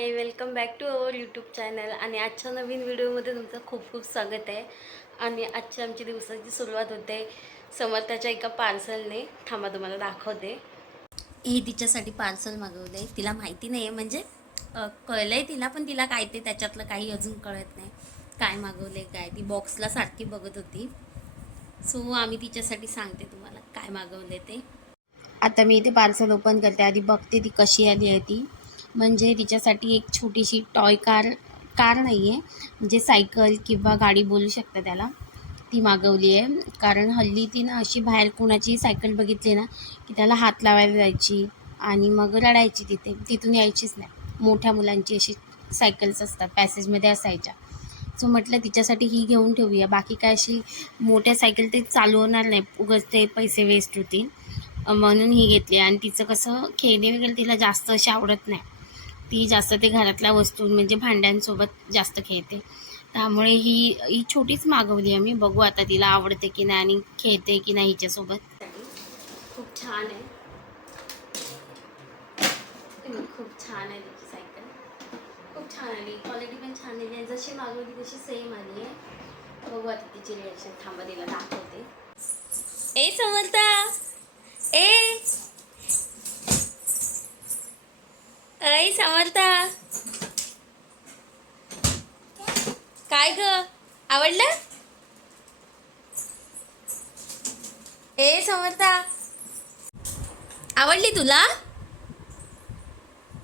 Hi welcome back to our YouTube channel आणि आजच्या नवीन व्हिडिओमध्ये तुमचं खूप खूप स्वागत आहे. आणि आजच्या आमची दिवसाची सुरुवात होते. समर्थाच्या एका पार्सलने थांबा तुम्हाला दाखवते. हे तिच्यासाठी पार्सल मागवलं आहे तिला माहिती नाही आहे म्हणजे कळलं आहे तिला पण तिला काय ते त्याच्यातलं काही अजून कळत नाही. काय मागवलं आहे काय? ती बॉक्सला सारखी बघत होती. सो आम्ही तिच्यासाठी सांगते तुम्हाला काय मागवले ते. आता मी इथे पार्सल ओपन करते. आधी बघते ती कशी आली आहे ती. म्हणजे तिच्यासाठी एक छोटीशी टॉय कार कार नाही आहे म्हणजे सायकल किंवा गाडी बोलू शकता त्याला. ती मागवली आहे कारण हल्ली ती ना अशी बाहेर कोणाची सायकल बघितली ना की त्याला हात लावायला जायची आणि मग रडायची तिथे. तिथून यायचीच नाही. मोठ्या मुलांची अशी सायकल्स असतात पॅसेजमध्ये असायच्या. सो म्हटलं तिच्यासाठी ही घेऊन ठेवूया. बाकी काय अशी मोठ्या सायकल ते चालवणार नाही. उगाच ते पैसे वेस्ट होतील. म्हणून ही घेतली. आणि तिचं कसं खेळणे वगैरे तिला जास्त अशी आवडत नाही. ती जास्त ते घरातल्या वस्तू म्हणजे भांड्यांसोबत जास्त खेळते. त्यामुळे ही ही छोटीच मागवली आम्ही. बघू आता तिला आवडते की नाही आणि खेळते की नाही हिच्यासोबत. खूप छान आहे. खूप छान आहे तिची सायकल. खूप छान आली क्वालिटी पण छान आली आहे जशी मागवली तशी सेम आली आहे. बघू आता तिची रिॲक्शन थांबा तिला दाखवते. ए समर्था! ए! ऐ समर्था काय ग? आवडलं? ए समर्था आवडली तुला?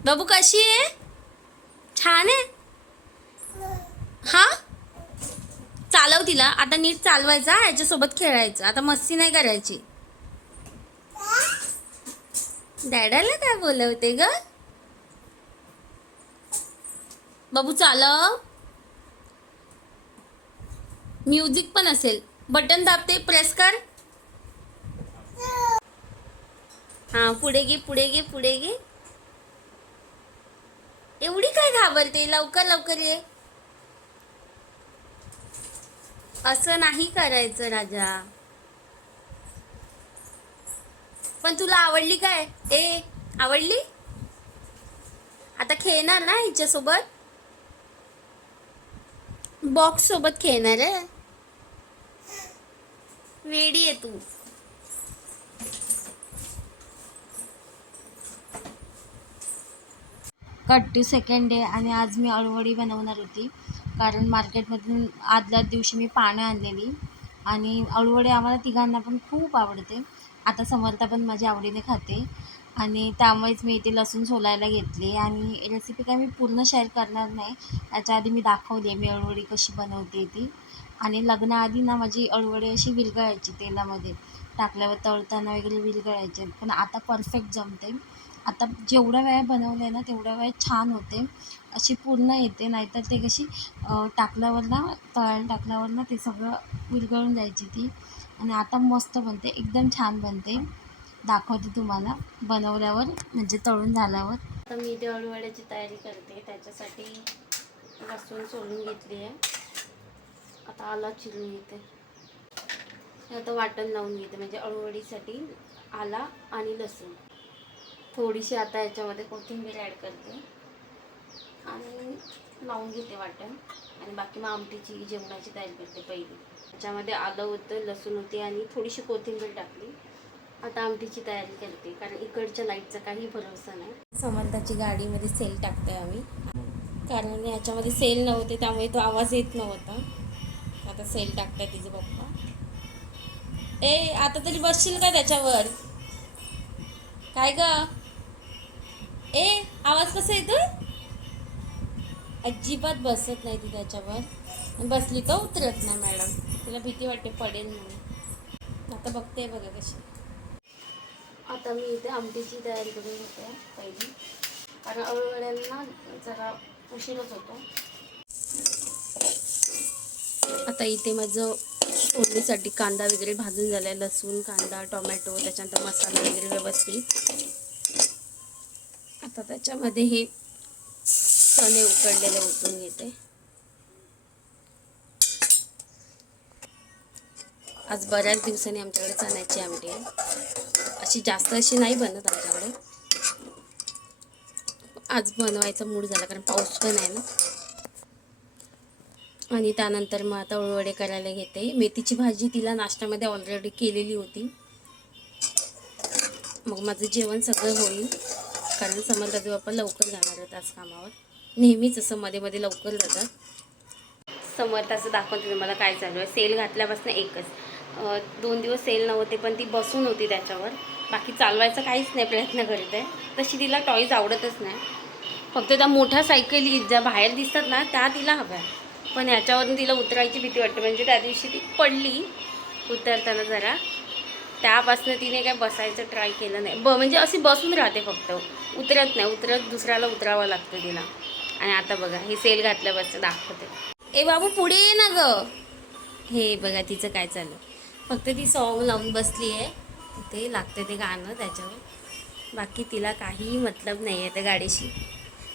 बाबू कशी आहे? छान आहे? हा? चालव तिला. आता नीट चालवायचा याच्यासोबत खेळायचं. आता मस्ती नाही करायची. डॅडाला काय बोलवते ग? बाबू चालव. म्युझिक पण असेल. बटन दाबते प्रेस कर. हा पुढे घे पुढे घे पुढे घे. एवढी काय घाबरते? लवकर लवकर ये. असं नाही करायचं राजा. पण तुला आवडली काय? ए आवडली? आता खेळणार ना हिच्यासोबत? बॉक्स सोबत खेळणार आहे? वेडी आहे तू. कट टू सेकंड डे आणि आज मी अळूवडी बनवणार होती. कारण मार्केटमधून आदल्या दिवशी मी पानं आणलेली. आणि अळूवडी आम्हाला तिघांना पण खूप आवडते. आता समर्था पण माझ्या आवडीने खाते. आणि त्यामुळेच मी इथे लसूण सोलायला घेतली आणि रेसिपी काय मी पूर्ण शेअर करणार नाही. याच्या आधी मी दाखवली आहे मी अळूवडी कशी बनवते ती. आणि लग्नाआधी ना माझी अळूवडी अशी विरघळायची तेलामध्ये. टाकल्यावर तळताना वगैरे विरघळायचे. पण आता परफेक्ट जमते. आता जेवढ्या वेळा बनवले ना तेवढ्या वेळा छान होते. अशी पूर्ण येते. नाहीतर ते कशी टाकल्यावर ना तळायला टाकल्यावर ना ते सगळं विरघळून जायची ती. आणि आता मस्त बनते. एकदम छान बनते. दाखवते तुम्हाला. बनवल्यावर म्हणजे तळून झाल्यावर. आता मी इथे अळूवड्याची तयारी करते. त्याच्यासाठी लसूण सोलून घेतली आहे. आता आला चिरून घेते आता वाटण लावून घेते. म्हणजे अळूवडीसाठी आला आणि लसूण. थोडीशी आता याच्यामध्ये कोथिंबीर ॲड करते. आणि लावून घेते वाटण. आणि बाकी मग आमटीची जेवणाची तयारी करते पहिली. त्याच्यामध्ये आलं होतं लसूण होते आणि थोडीशी कोथिंबीर टाकली. आता आमटीची तयारी करते कारण इकडच्या लाईटचा काही भरोसा नाही. समर्थाची गाडीमध्ये सेल टाकतोय आम्ही. कारण याच्यामध्ये सेल नव्हते त्यामुळे तो आवाज येत नव्हता. आता सेल टाकताय तिचे पप्पा. ए आता तरी बसशील का त्याच्यावर? काय ग? ए आवाज कसा येतोय? अजिबात बसत नाही ती त्याच्यावर. बसली का उतरत नाही मॅडम? तिला भीती वाटते पडेल म्हणून. आता बघते बघा कशी. आता मी इथे आमटीची तयारी करून घेते पहिली. कारण अळूवड्यांना जरा उशीरच होतो. आता इथे माझं फोडणीसाठी कांदा वगैरे भाजून झाला आहे लसूण कांदा टोमॅटो त्याच्यानंतर मसाला वगैरे व्यवस्थित. आता त्याच्यामध्ये हे चणे उकडलेले ओतून घेते. आज बऱ्याच दिवसांनी आमच्याकडे चण्याची आमटी आहे. अशी जास्त अशी नाही बनत आमच्याकडे. आज बनवायचा मूड झाला कारण पाऊस पण आहे ना. आणि त्यानंतर मग आता उळवडे करायला घेते. मेथीची भाजी तिला नाश्त्यामध्ये ऑलरेडी केलेली होती. मग माझं जेवण सगळं होईल. कारण समर्थाचे बाप्पा लवकर जाणार आहेत आज कामावर. नेहमीच असं मध्ये मध्ये लवकर जातात. समर्थाचं दाखवते तुम्हाला काय चालू आहे. सेल घातल्यापासून एकच. दोन दिवस सेल नव्हते पण ती बसून होती त्याच्यावर. बाकी चालवायचा काहीच नाही प्रयत्न करत. आहे तशी तिला टॉईज आवडतच नाही. फक्त त्या मोठ्या सायकली ज्या बाहेर दिसतात ना त्या तिला हव्या. पण ह्याच्यावरून तिला उतरायची भीती वाटते. म्हणजे त्या दिवशी ती पडली उतरताना जरा. त्यापासून तिने काय बसायचं ट्राय केलं नाही. ब म्हणजे अशी बसून राहते फक्त. उतरत नाही. उतरत दुसऱ्याला उतरावं लागतं तिला. आणि आता बघा हे सेल घातल्यापासून दाखवते. ए बाबू पुढे ये ना ग. हे बघा तिचं काय चाललं फक्त ती सॉन्ग लावून बसली आहे. तिथे लागते ते गाणं त्याच्यावर. बाकी तिला काहीही मतलब नाही आहे त्या गाडीशी.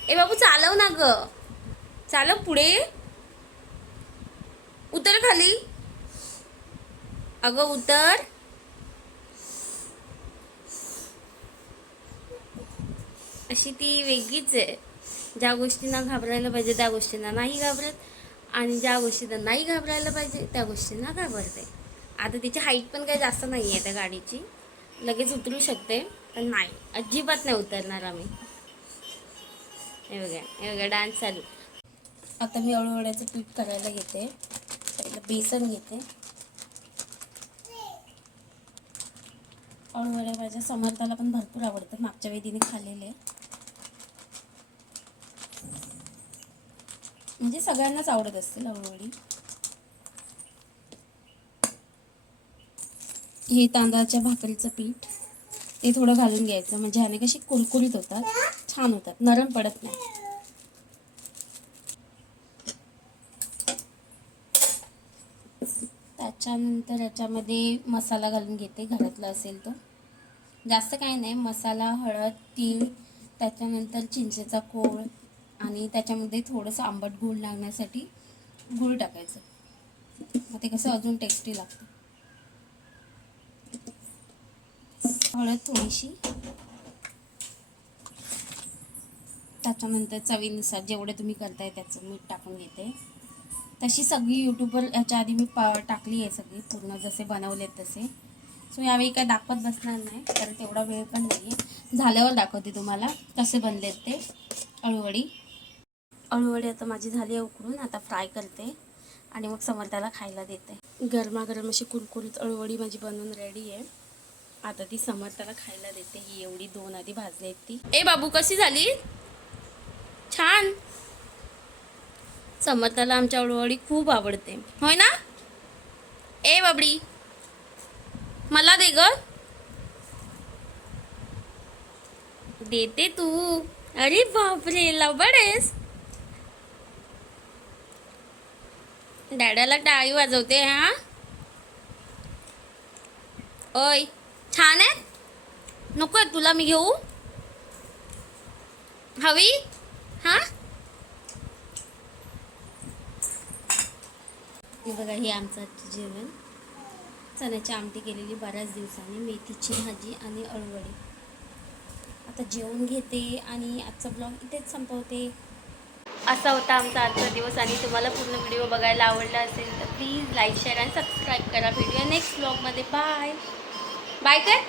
ए बाबू चालव ना ग. चालव पुढे. उतर खाली. अगं उतर. अशी ती वेगळीच आहे. ज्या गोष्टींना घाबरायला पाहिजे त्या गोष्टींना नाही घाबरत आणि ज्या गोष्टींना नाही घाबरायला पाहिजे त्या गोष्टींना घाबरते. आता तिची हाईट पण काही जास्त नाही आहे त्या गाडीची. लगेच उतरू शकते पण नाही. अजिबात नाही उतरणार आम्ही. हे बघा हे बघा डान्स चालू. आता मी अळूवड्याचं पीठ करायला घेते. पहिलं बेसन घेते. अळूवड्या माझ्या समर्थाला पण भरपूर आवडतात. मागच्या वेदीने खाल्लेले. म्हणजे सगळ्यांनाच आवडत असतील अळूवडी. हे तांदळाच्या भाकरीचं पीठ ते थोडं घालून घ्यायचं. म्हणजे ह्याने कशी कुरकुरीत होतात छान होतात नरम पडत नाही. त्याच्यानंतर याच्यामध्ये मसाला घालून घेते घरातला असेल तो. जास्त काही नाही मसाला हळद तीळ त्याच्यानंतर चिंचेचा कोळ आणि त्याच्यामध्ये थोडंसं आंबट गूळ लागण्यासाठी गूळ टाकायचं. मग ते कसं अजून टेस्टी लागतं. हळद थोडीशी. त्याच्यानंतर चवीनुसार जेवढे तुम्ही करताय त्याचं मीठ टाकून घेते. तशी सगळी यूट्यूबवर याच्या आधी मी पा टाकली आहे सगळी पूर्ण जसे बनवले तसे. सो यावेळी काय दाखवत बसणार नाही कारण तेवढा वेळ पण नाही आहे झाल्यावर दाखवते तुम्हाला कसे बनलेत ते. अळूवडी. अळूवडी आता माझी झाली आहे उकडून आता फ्राय करते आणि मग समर्थाला खायला देते. गरमागरम अशी कुरकुरीत अळूवडी माझी बनवून रेडी आहे. आता ती समर्थाला खायला देते. ही एवढी दोन आधी भाजली आहेत ती. ए बाबू कशी झाली? छान. समर्थाला आमच्या अळूवडी खूप आवडते. होय ना? ए बाबडी मला दे ग. देते तू. अरे बापरे लवड आहेस. डॅडाला टाळी वाजवते हा? ओय. छान आहे. नको आहे तुला मी घेऊ. हवी हा? बघा हे आमचं आजचं जेवण. चण्याची आमटी केलेली बऱ्याच दिवसांनी मेथीची भाजी आणि अळवडी. आता जेवण घेते आणि आजचा ब्लॉग इथेच संपवते. असा होता आमचा आजचा दिवस आणि तुम्हाला पूर्ण व्हिडिओ बघायला आवडला असेल तर प्लीज लाईक शेअर आणि सबस्क्राईब करा. व्हिडिओ नेक्स्ट ब्लॉगमध्ये. बाय. बाय कर